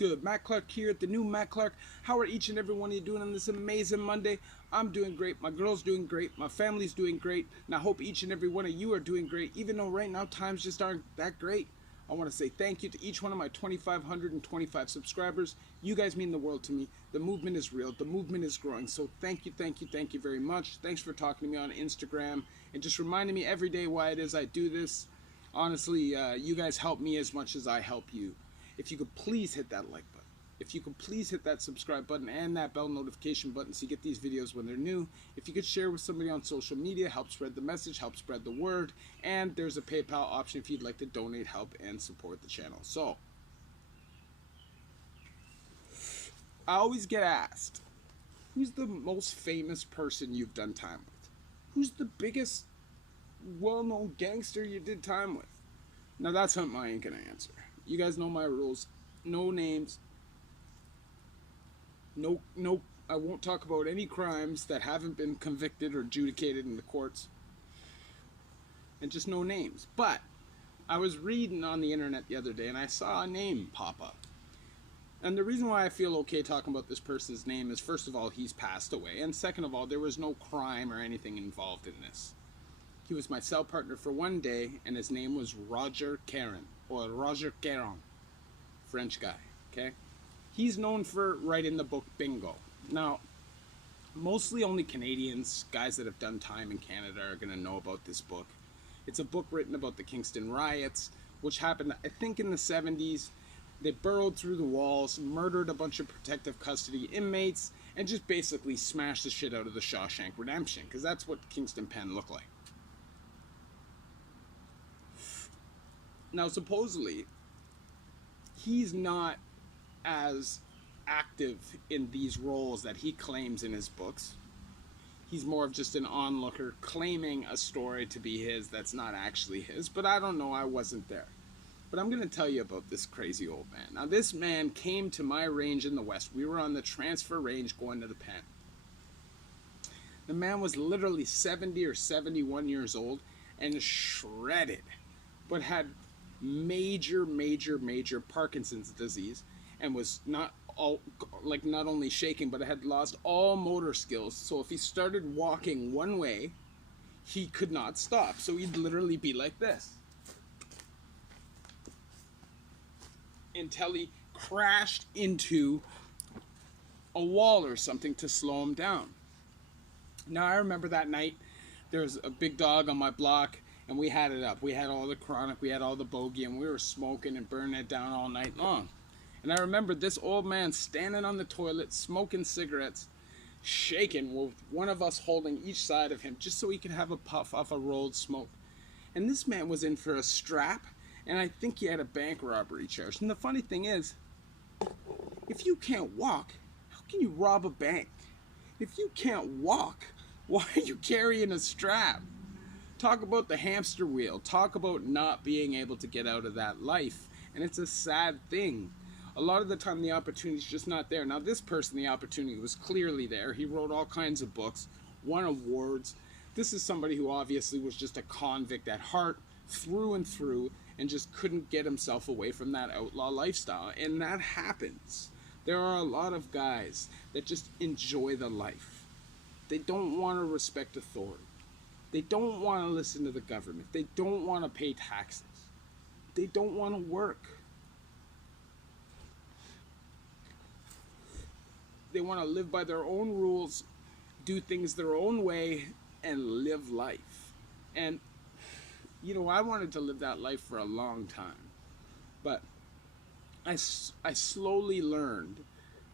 good? Matt Clark here, the new Matt Clark. How are each and every one of you doing on this amazing Monday? I'm doing great. My girl's doing great. My family's doing great. And I hope each and every one of you are doing great, even though right now times just aren't that great. I want to say thank you to each one of my 2,525 subscribers. You guys mean the world to me. The movement is real. The movement is growing. So thank you, thank you, thank you very much. Thanks for talking to me on Instagram and just reminding me every day why it is I do this. Honestly, you guys help me as much as I help you. If you could please hit that like button. If you could please hit that subscribe button and that bell notification button so you get these videos when they're new. If you could share with somebody on social media, help spread the message, help spread the word. And there's a PayPal option if you'd like to donate, help, and support the channel. So, I always get asked, who's the most famous person you've done time with? Who's the biggest well-known gangster you did time with? Now that's something I ain't gonna answer. You guys know my rules. No names. No, I won't talk about any crimes that haven't been convicted or adjudicated in the courts. And just no names. But I was reading on the internet the other day and I saw a name pop up. And the reason why I feel okay talking about this person's name is, first of all, he's passed away. And second of all, there was no crime or anything involved in this. He was my cell partner for one day, and his name was Roger Caron, or Roger Caron, French guy, okay? He's known for writing the book Bingo. Now, mostly only Canadians, guys that have done time in Canada, are going to know about this book. It's a book written about the Kingston riots, which happened, I think, in the 70s. They burrowed through the walls, murdered a bunch of protective custody inmates, and just basically smashed the shit out of the Shawshank Redemption, because that's what Kingston Pen looked like. Now, supposedly, he's not as active in these roles that he claims in his books. He's more of just an onlooker claiming a story to be his that's not actually his. But I don't know, I wasn't there. But I'm going to tell you about this crazy old man. Now, this man came to my range in the West. We were on the transfer range going to the pen. The man was literally 70 or 71 years old and shredded, but had major Parkinson's disease and was not only shaking, but had lost all motor skills. So if he started walking one way, he could not stop. So he'd literally be like this until he crashed into a wall or something to slow him down. Now, I remember that night there was a big dog on my block, and we had it up. We had all the chronic, we had all the bogey, and we were smoking and burning it down all night long. And I remember this old man standing on the toilet, smoking cigarettes, shaking, with one of us holding each side of him, just so he could have a puff off a rolled smoke. And this man was in for a strap, and I think he had a bank robbery charge. And the funny thing is, if you can't walk, how can you rob a bank? If you can't walk, why are you carrying a strap? Talk about the hamster wheel. Talk about not being able to get out of that life. And it's a sad thing. A lot of the time the opportunity is just not there. Now, this person, the opportunity was clearly there. He wrote all kinds of books, won awards. This is somebody who obviously was just a convict at heart, through and through, and just couldn't get himself away from that outlaw lifestyle. And that happens. There are a lot of guys that just enjoy the life. They don't want to respect authority. They don't want to listen to the government. They don't want to pay taxes. They don't want to work. They want to live by their own rules, do things their own way, and live life. And, you know, I wanted to live that life for a long time. But I slowly learned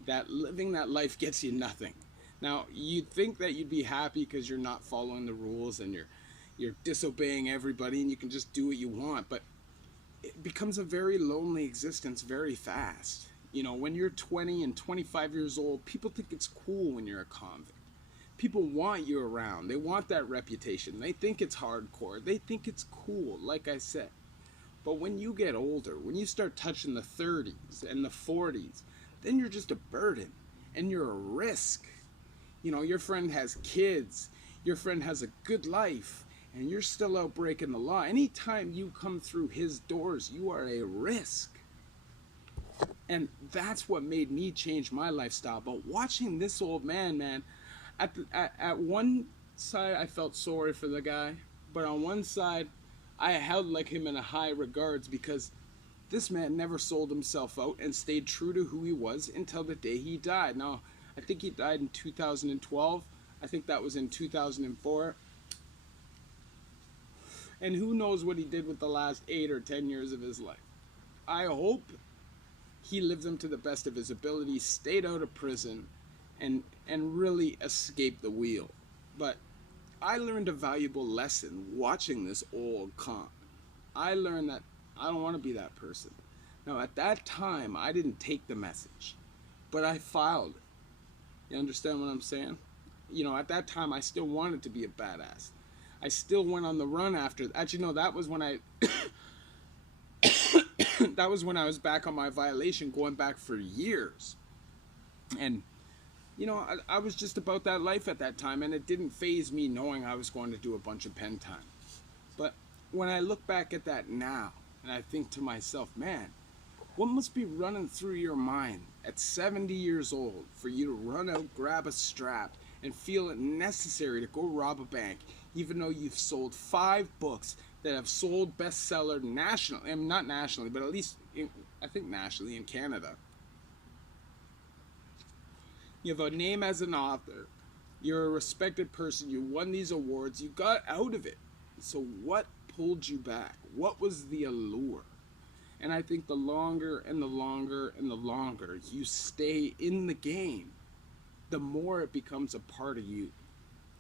that living that life gets you nothing. Now, you'd think that you'd be happy because you're not following the rules and you're disobeying everybody and you can just do what you want, but it becomes a very lonely existence very fast. You know, when you're 20 and 25 years old, people think it's cool when you're a convict. People want you around. They want that reputation. They think it's hardcore. They think it's cool, like I said. But when you get older, when you start touching the 30s and the 40s, then you're just a burden and you're a risk. You know, your friend has kids, your friend has a good life, and you're still out breaking the law. Anytime you come through his doors, you are a risk. And that's what made me change my lifestyle. But watching this old man, man, at one side I felt sorry for the guy, but on one side I held like him in a high regards, because this man never sold himself out and stayed true to who he was until the day he died. Now, I think he died in 2012. I think that was in 2004. And who knows what he did with the last 8 or 10 years of his life. I hope he lived them to the best of his ability, stayed out of prison, and really escaped the wheel. But I learned a valuable lesson watching this old con. I learned that I don't want to be that person. Now, at that time, I didn't take the message, but I filed it. You understand what I'm saying? You know, at that time, I still wanted to be a badass. I still went on the run after. Actually, no, that was when I that was when I was back on my violation, going back for years. And, you know, I was just about that life at that time, and it didn't faze me knowing I was going to do a bunch of pen time. But when I look back at that now, and I think to myself, man, what must be running through your mind at 70 years old for you to run out, grab a strap, and feel it necessary to go rob a bank, even though you've sold 5 books that have sold bestseller nationally, and not nationally, but at least I think nationally in Canada. You have a name as an author. You're a respected person. You won these awards. You got out of it. So what pulled you back? What was the allure? And I think the longer and the longer and the longer you stay in the game, the more it becomes a part of you,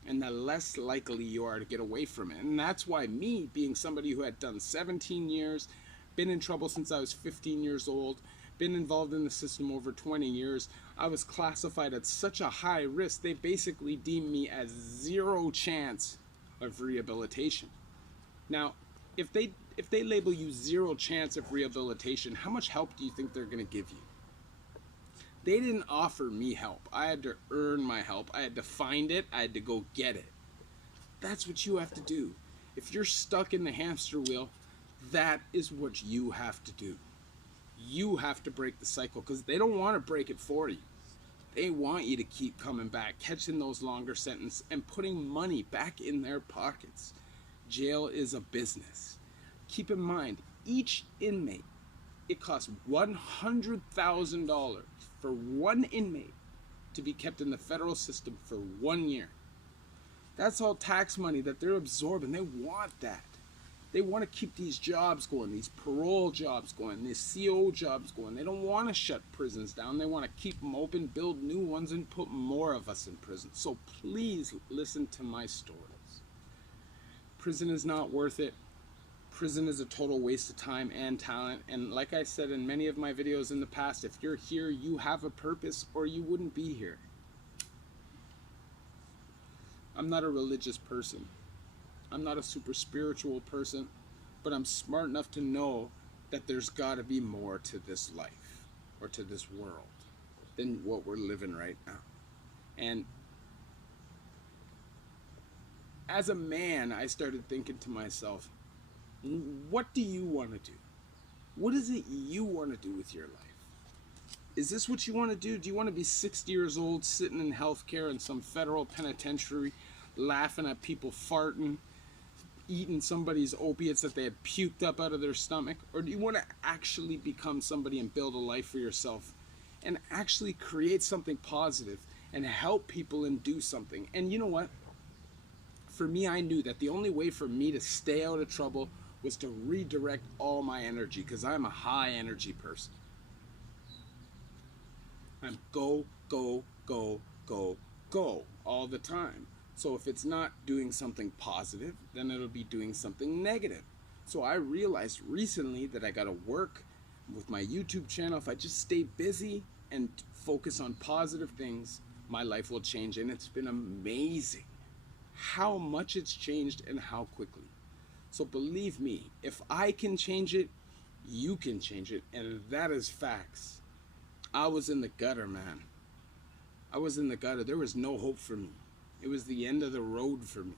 and the less likely you are to get away from it. And that's why me, being somebody who had done 17 years, been in trouble since I was 15 years old, been involved in the system over 20 years, I was classified at such a high risk, they basically deemed me as 0 chance of rehabilitation. Now, if they label you 0 chance of rehabilitation, how much help do you think they're going to give you? They didn't offer me help. I had to earn my help. I had to find it. I had to go get it. That's what you have to do. If you're stuck in the hamster wheel, that is what you have to do. You have to break the cycle, because they don't want to break it for you. They want you to keep coming back, catching those longer sentences, and putting money back in their pockets. Jail is a business. Keep in mind, each inmate, it costs $100,000 for one inmate to be kept in the federal system for 1 year. That's all tax money that they're absorbing. They want that. They want to keep these jobs going, these parole jobs going, these CO jobs going. They don't want to shut prisons down. They want to keep them open, build new ones, and put more of us in prison. So please listen to my stories. Prison is not worth it. Prison is a total waste of time and talent. And like I said in many of my videos in the past, if you're here, you have a purpose, or you wouldn't be here. I'm not a religious person. I'm not a super spiritual person, but I'm smart enough to know that there's got to be more to this life, or to this world, than what we're living right now. And as a man, I started thinking to myself, what do you want to do? What is it you want to do with your life? Is this what you want to do? Do you want to be 60 years old, sitting in healthcare in some federal penitentiary, laughing at people farting, eating somebody's opiates that they had puked up out of their stomach? Or do you want to actually become somebody and build a life for yourself, and actually create something positive and help people and do something? And you know what? For me, I knew that the only way for me to stay out of trouble was to redirect all my energy, because I'm a high energy person. I'm go, go, go, go, go all the time. So if it's not doing something positive, then it'll be doing something negative. So I realized recently that I got to work with my YouTube channel. If I just stay busy and focus on positive things, my life will change. And it's been amazing how much it's changed and how quickly. So believe me, if I can change it, you can change it. And that is facts. I was in the gutter, man. I was in the gutter. There was no hope for me. It was the end of the road for me.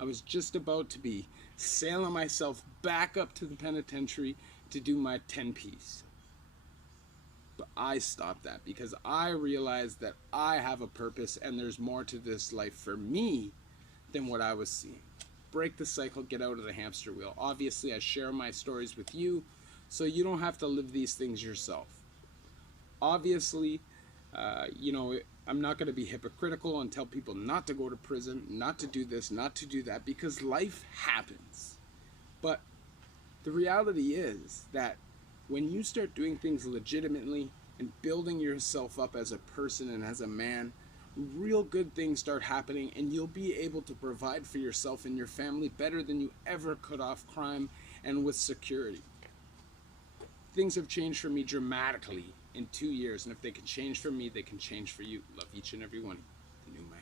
I was just about to be sailing myself back up to the penitentiary to do my 10-piece. I stopped that because I realized that I have a purpose and there's more to this life for me than what I was seeing. Break the cycle, get out of the hamster wheel. Obviously, I share my stories with you so you don't have to live these things yourself. Obviously, I'm not going to be hypocritical and tell people not to go to prison, not to do this, not to do that, because life happens. But the reality is that when you start doing things legitimately and building yourself up as a person and as a man, real good things start happening, and you'll be able to provide for yourself and your family better than you ever could off crime and with security. Things have changed for me dramatically in 2 years, and if they can change for me, they can change for you. Love each and every one. The new Mike.